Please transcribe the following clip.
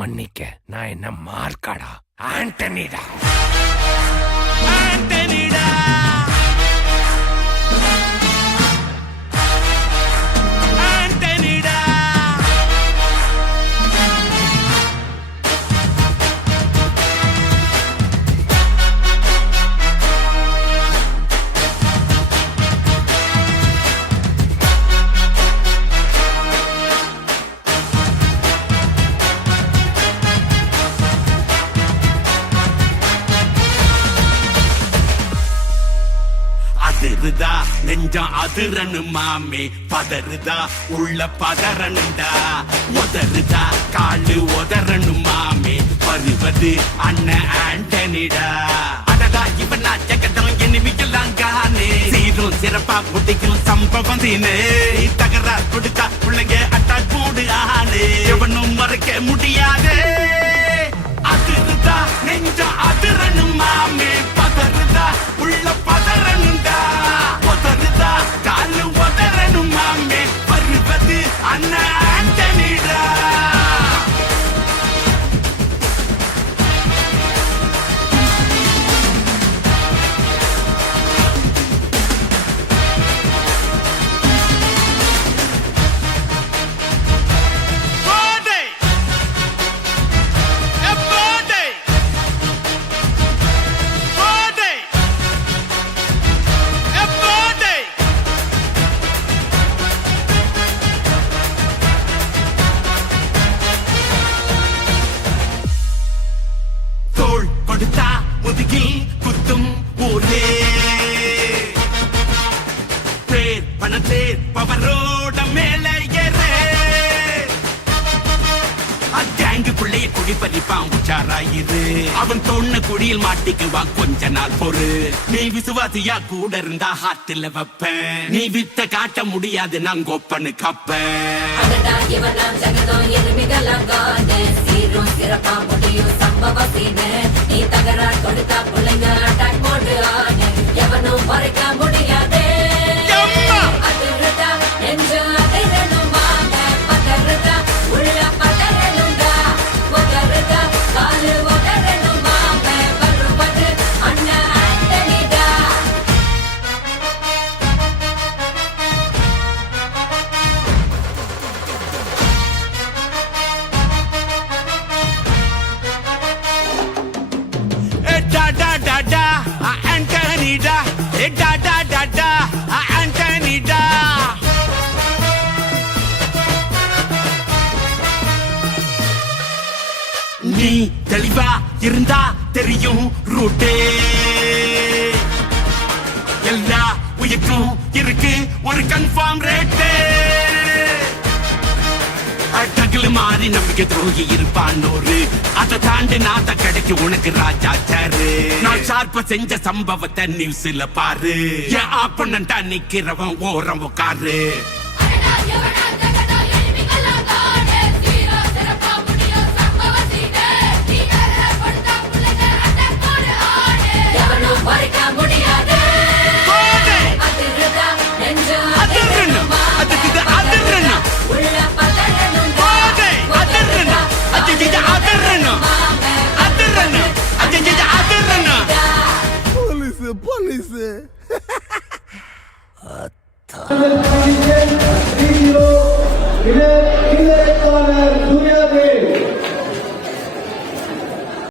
மன்னிக்க, நான் என்ன மார்க்காடா? ஆண்டனிடா. ஆண்டனிடா. ஆண்டனிடா. அதிருதா நெஞ்சம் அதிரனு மாமே, பதறுதா உள்ள பதறனுண்டா, உதறுதா காலு உதறனு மாமே, வருவது அண்ணன் ஆண்டனிடா. அடடா இவனா ஜெகதம் எனிமிக்கலாம் காணே, சீரும் சிறப்பா முடிக்கும் சம்பவம் தீனே, தகராறு கொடுத்தா பிள்ளைங்க அட்டாக் போடு ஆனே, எவனும் மறைக்க முடியாதே. அதிருதா நெஞ்சம் அதிரனு மாமே, பதறுதா உள்ள பதறனுண்டா, உதறுதா காலு உதறனு மாமே, வருவது அண்ணன் ஆண்டனிடா. கொடுத்தா முதுகில் குத்தும் ஊரே, பேர் பணத்தேர் பவரோட மேல ஏறே, அங்கேங்குள்ளே குடி பறிப்பான் உச்சாராயிரு, அவன் தொன்ன குடியில் மாட்டிக்குவான் கொஞ்ச நாள் பொறு, நீ விசுவாசியா கூட இருந்தா ஹார்ட்ல வைப்பேன், நீ வித்த காட்ட முடியாது நான் கோப்பனு கப்பேன். சிறப்பா முடியும் சம்பவம் சீனு, நீ தகராறு கொடுத்தா பிள்ளைங்க அட்டாக் போடு ஆனு, எவனும் மறைக்க முடியாதே. அதிருதா நெஞ்சு அதிரனும் வாங்க, பதறுதா உள்ள பதறனுண்டா, உதறுதா காலு உதறனும் வாங்க, வருவது அண்ணன் ஆண்டனிடா. Da da da da, Antonida. Da da da da, Antonida. நீ தெளிவா இருந்தா தெரியும் ரூட்டே, எல்லா உயிர்க்கும் இருக்கு ஒரு கன்ஃபார்ம் ரேட்டே, அட்டகில் மாறி நம்பிக்கை துரோகி இருப்பான் ஒரு, அதை தாண்டி நாத்த கிடைக்கு உனக்கு ராஜா சாரு, நான் ஷார்ப்ப செஞ்ச சம்பவத்தை நியூஸ்ல பாரு, என் ஆப்பனண்டா நிக்கிறவன் ஓரம் உட்காரு.